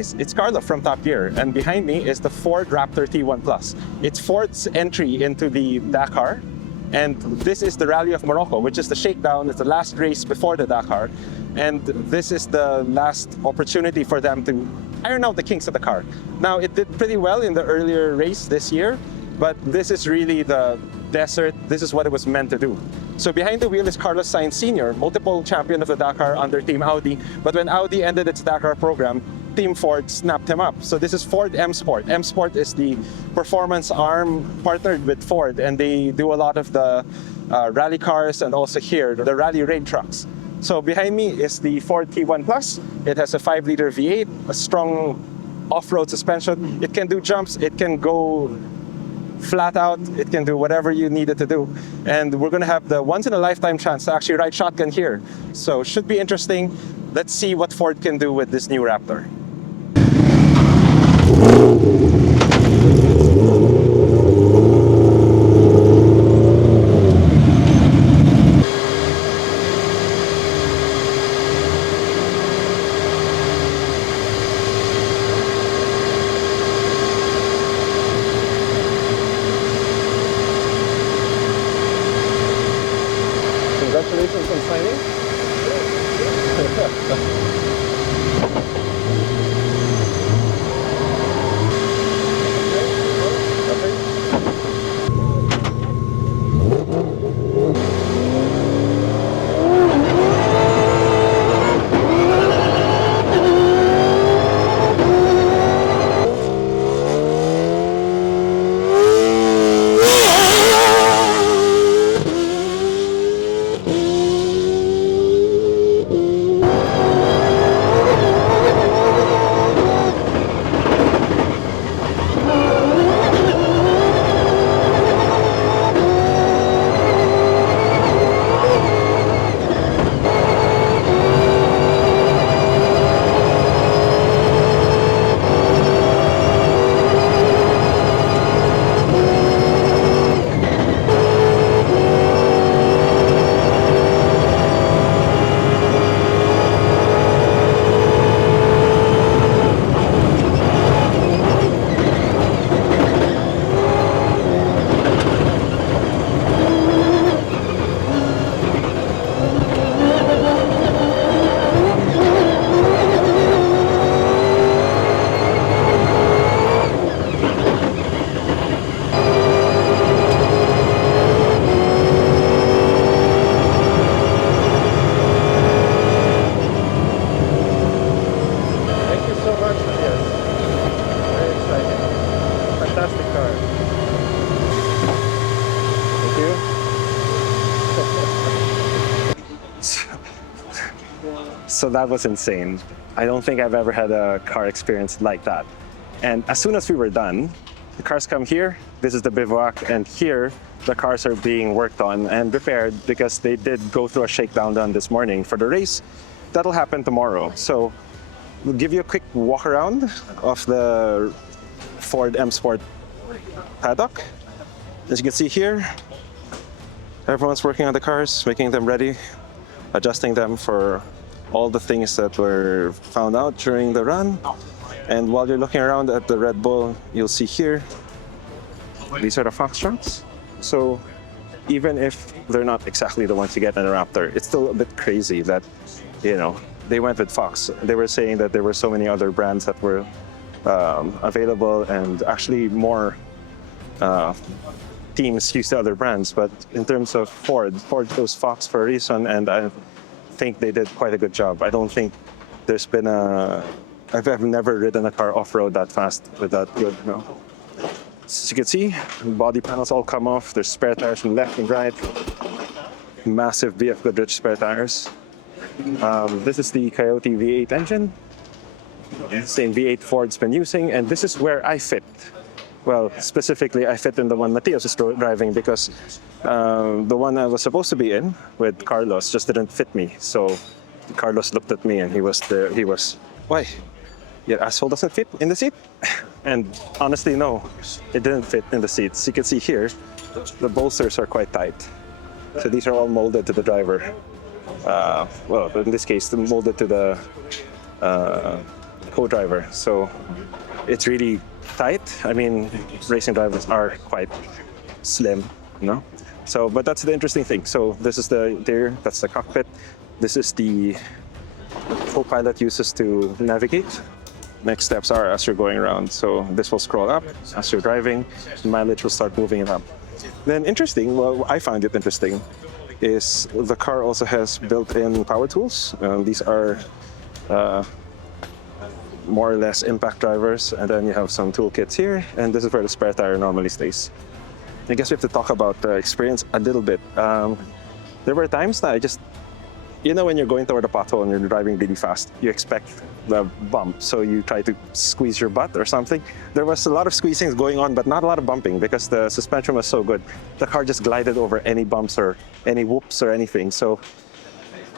guys, it's Carlo from Top Gear, and behind me is the Ford Raptor T1 Plus. It's Ford's entry into the Dakar, and this is the Rally of Morocco, which is the shakedown. It's the last race before the Dakar, and this is the last opportunity for them to iron out the kinks of the car. Now, it did pretty well in the earlier race this year, but this is really the desert. This is what it was meant to do. So behind the wheel is Carlos Sainz Sr., multiple champion of the Dakar under Team Audi. But when Audi ended its Dakar program, Team Ford snapped him up. So this is Ford M Sport. M Sport is the performance arm partnered with Ford, and they do a lot of the rally cars and also here, the rally raid trucks. So behind me is the Ford T1 Plus. It has a 5-liter V8, a strong off-road suspension. It can do jumps, it can go flat out, it can do whatever you need it to do. And we're gonna have the once-in-a-lifetime chance to actually ride shotgun here. So should be interesting. Let's see what Ford can do with this new Raptor. Congratulations on signing. Fantastic car. Thank you. So that was insane. I don't think I've ever had a car experience like that. And as soon as we were done, the cars come here. This is the bivouac, and here the cars are being worked on and repaired because they did go through a shakedown done this morning for the race. That'll happen tomorrow. So we'll give you a quick walk around of the Ford M Sport paddock. As you can see here, everyone's working on the cars, making them ready, adjusting them for all the things that were found out during the run. And while you're looking around at the Red Bull, you'll see here, these are the Foxtrots. So even if they're not exactly the ones you get in a Raptor, it's still a bit crazy that, you know, they went with Fox. They were saying that there were so many other brands that were available, and actually more teams use the other brands. But in terms of Ford chose Fox for a reason, and I think they did quite a good job. I don't think there's been I've never ridden a car off-road that fast with that good, you know. As you can see, body panels all come off. There's spare tires from left and right. Massive BF Goodrich spare tires. This is the Coyote V8 engine. Same V8 Ford's been using, and this is where I fit. Well, specifically, I fit in the one Mattias is driving because the one I was supposed to be in with Carlos just didn't fit me. So Carlos looked at me and he was, why? Your asshole doesn't fit in the seat? And honestly, no, it didn't fit in the seats. You can see here, the bolsters are quite tight. So these are all molded to the driver. Well, in this case, molded to the co-driver, so it's really tight. I mean, racing drivers are quite slim, you know? So, but that's the interesting thing. So this is the interior, that's the cockpit. This is the co-pilot uses to navigate. Next steps are as you're going around. So this will scroll up as you're driving, the mileage will start moving it up. Then interesting, well, I found it interesting, is the car also has built-in power tools. These are more or less impact drivers, and then you have some toolkits here, and this is where the spare tire normally stays. I guess we have to talk about the experience a little bit. There were times that I just, you know, when you're going toward a pothole and you're driving really fast, you expect the bump, so you try to squeeze your butt or something. There was a lot of squeezing going on, but not a lot of bumping because the suspension was so good. The car just glided over any bumps or any whoops or anything. So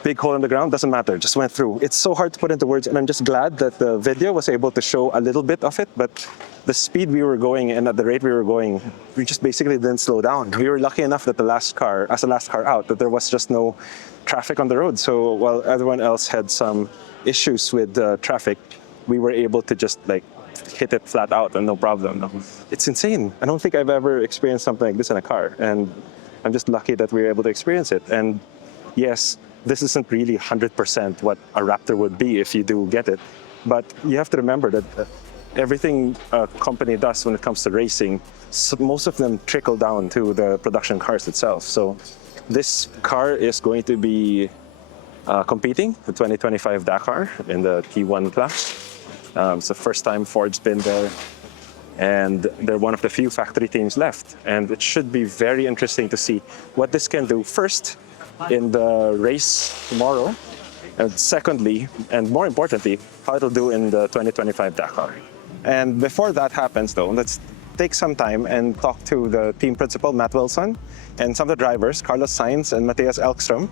big hole in the ground, doesn't matter, just went through. It's so hard to put into words, and I'm just glad that the video was able to show a little bit of it, but the speed we were going and at the rate we were going, we just basically didn't slow down. We were lucky enough that the last car out, that there was just no traffic on the road. So while everyone else had some issues with traffic, we were able to just like hit it flat out and no problem. It's insane. I don't think I've ever experienced something like this in a car, and I'm just lucky that we were able to experience it. And yes, this isn't really 100% what a Raptor would be if you do get it, but you have to remember that everything a company does when it comes to racing, so most of them trickle down to the production cars itself. So this car is going to be competing the 2025 Dakar in the T1 class. It's the first time Ford's been there, and they're one of the few factory teams left. And it should be very interesting to see what this can do first in the race tomorrow, and secondly, and more importantly, how it'll do in the 2025 Dakar. And before that happens though, let's take some time and talk to the team principal, Matt Wilson, and some of the drivers, Carlos Sainz and Mattias Ekström,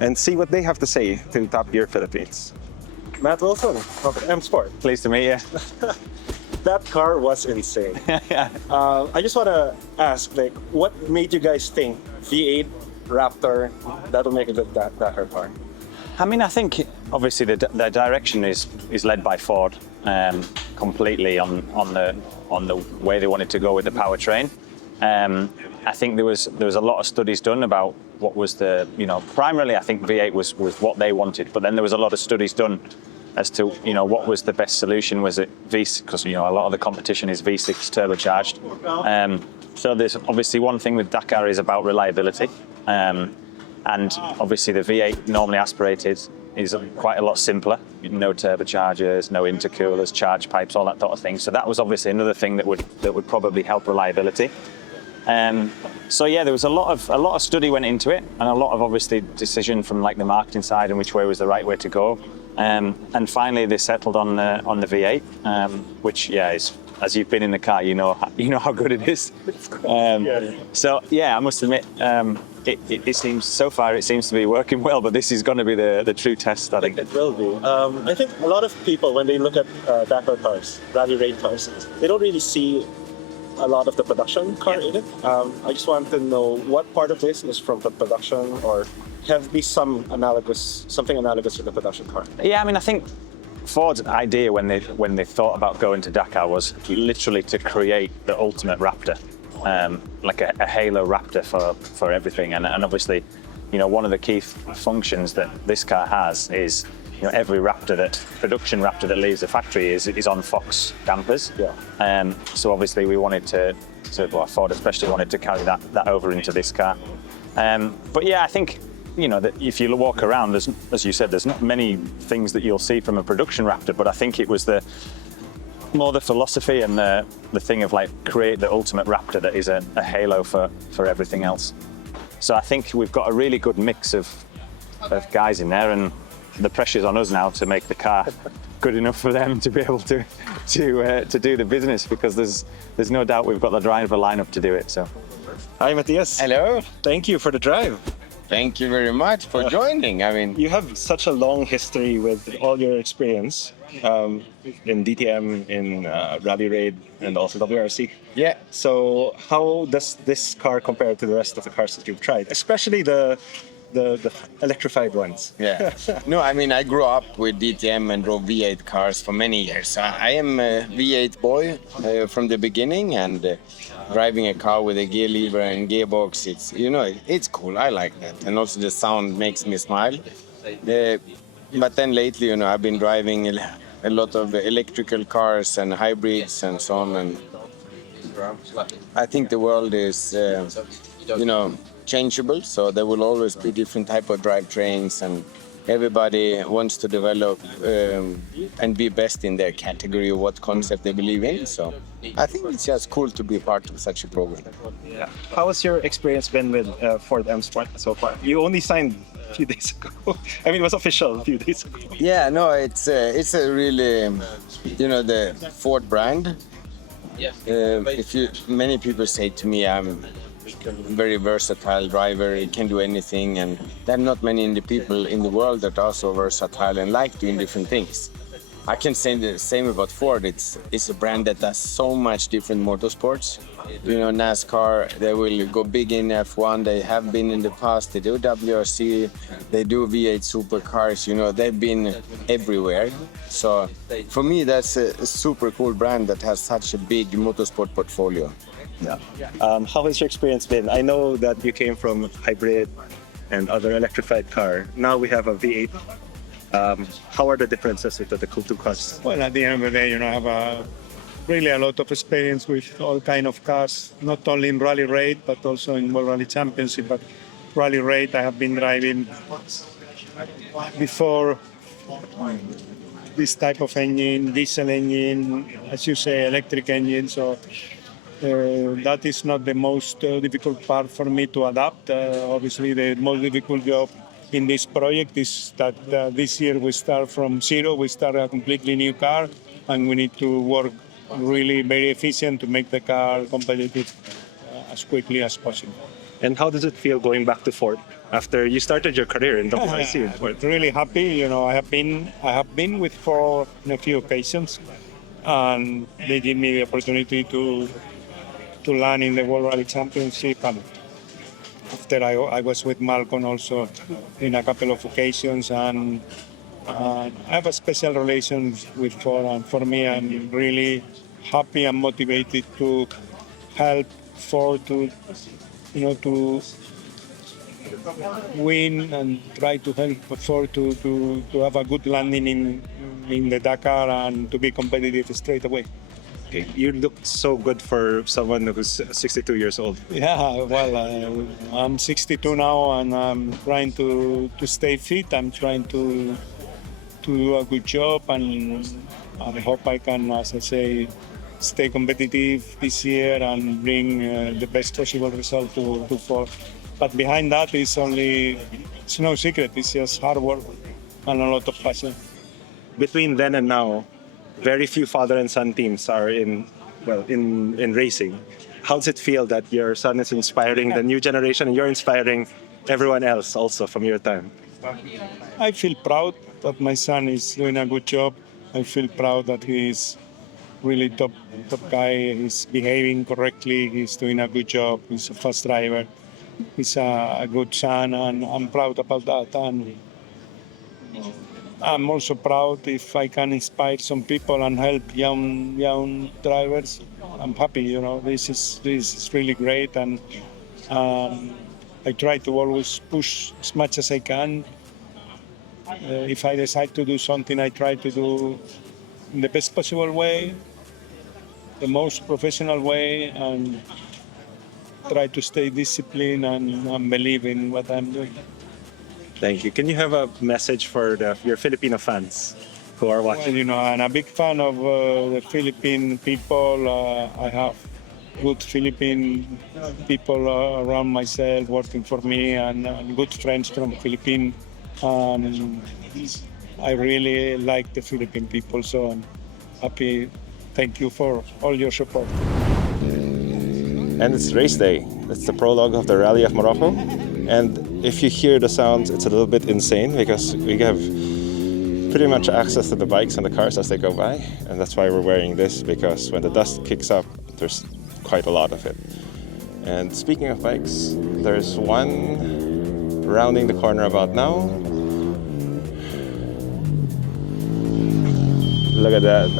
and see what they have to say to Top Gear Philippines. Matt Wilson of M Sport. Pleased to meet you. That car was insane. Yeah. I just want to ask, like, what made you guys think V8 Raptor, that'll make a good Dakar car? I mean, I think obviously the direction is led by Ford completely on the way they wanted to go with the powertrain. I think there was a lot of studies done about what was the, primarily I think V8 was what they wanted, but then there was a lot of studies done as to what was the best solution. Was it V6? Because a lot of the competition is V6 turbocharged. So there's obviously one thing with Dakar is about reliability. And obviously the V8 normally aspirated is quite a lot simpler. No turbochargers, no intercoolers, charge pipes, all that sort of thing. So that was obviously another thing that would probably help reliability. So yeah, there was a lot of study went into it, and a lot of obviously decision from like the marketing side and which way was the right way to go. And finally they settled on the V8, which is, as you've been in the car, you know how good it is. So yeah, I must admit, it seems so far it seems to be working well, but this is going to be the true test, I think. It will be. I think a lot of people, when they look at Dakar cars, rally raid cars, they don't really see a lot of the production car in it. I just want to know what part of this is from the production, or have be something analogous to the production car. Yeah, I mean, I think Ford's idea when they thought about going to Dakar was literally to create the ultimate Raptor, like a halo Raptor for everything. And obviously, one of the key functions that this car has is, every production Raptor that leaves the factory is on Fox dampers. Yeah. So obviously we wanted Ford especially wanted to carry that over into this car. But yeah, I think, that if you walk around, as you said, there's not many things that you'll see from a production Raptor, but I think it was more the philosophy and the thing of like create the ultimate Raptor that is a halo for everything else. So I think we've got a really good mix of guys in there, and the pressure's on us now to make the car good enough for them to be able to do the business, because there's no doubt we've got the driver lineup to do it. So, hi Mattias. Hello. Thank you for the drive. Thank you very much for joining. I mean, you have such a long history with all your experience in DTM, in Rally Raid, and also WRC. Yeah. So how does this car compare to the rest of the cars that you've tried, especially the the electrified ones. Yeah. No, I mean, I grew up with DTM and drove V8 cars for many years. I am a V8 boy from the beginning, and driving a car with a gear lever and gearbox, it's cool. I like that. And also the sound makes me smile. But then lately, I've been driving a lot of electrical cars and hybrids and so on. And I think the world is, changeable. So there will always be different type of drivetrains, and everybody wants to develop and be best in their category of what concept they believe in. So I think it's just cool to be part of such a program. Yeah. How has your experience been with Ford M Sport so far? You only signed a few days ago. I mean, it was official a few days ago. Yeah, no, it's a really, the Ford brand. Many people say to me, I'm a very versatile driver, he can do anything, and there are not many people in the world that are so versatile and like doing different things. I can say the same about Ford. It's a brand that does so much different motorsports. NASCAR, they will go big in F1. They have been in the past. They do WRC. They do V8 supercars. They've been everywhere. So for me, that's a super cool brand that has such a big motorsport portfolio. Yeah. How has your experience been? I know that you came from hybrid and other electrified car. Now we have a V8. How are the differences with the two cars? Well, at the end of the day, I have really a lot of experience with all kind of cars, not only in Rally Raid, but also in World Rally Championship. But Rally Raid, I have been driving before this type of engine, diesel engine, as you say, electric engine. So that is not the most difficult part for me to adapt. Obviously, the most difficult job in this project is that this year we start from zero. We start a completely new car, and we need to work really very efficient to make the car competitive as quickly as possible. And how does it feel going back to Ford after you started your career in WRC? Really happy. I have been with Ford on a few occasions, and they give me the opportunity to learn in the World Rally Championship. And after I was with Malcolm also in a couple of occasions, and I have a special relation with Ford. And for me, I'm really happy and motivated to help Ford to win and try to help Ford to have a good landing in the Dakar and to be competitive straight away. Okay. You look so good for someone who's 62 years old. Yeah, well, I'm 62 now, and I'm trying to stay fit. I'm trying to do a good job, and I hope I can, as I say, stay competitive this year and bring the best possible result to Ford. But behind that it's no secret. It's just hard work and a lot of passion. Between then and now, very few father and son teams are in racing. How does it feel that your son is inspiring the new generation and you're inspiring everyone else also from your time? I feel proud that my son is doing a good job. I feel proud that he's really top guy. He's behaving correctly. He's doing a good job. He's a fast driver. He's a good son, and I'm proud about that. And I'm also proud if I can inspire some people and help young drivers. I'm happy. This is really great, and I try to always push as much as I can. If I decide to do something, I try to do in the best possible way, the most professional way, and try to stay disciplined and believe in what I'm doing. Thank you. Can you have a message for your Filipino fans who are watching? Well, I'm a big fan of the Philippine people. I have good Philippine people around myself working for me, and good friends from Philippines. I really like the Philippine people, so I'm happy. Thank you for all your support. And it's race day. It's the prologue of the Rally of Morocco. And if you hear the sounds, it's a little bit insane because we have pretty much access to the bikes and the cars as they go by. And that's why we're wearing this, because when the dust kicks up, there's quite a lot of it. And speaking of bikes, there's one Rounding the corner about now. Look at that.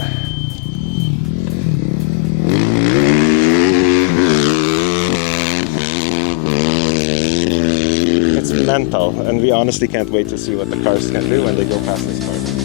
It's mental, and we honestly can't wait to see what the cars can do when they go past this part.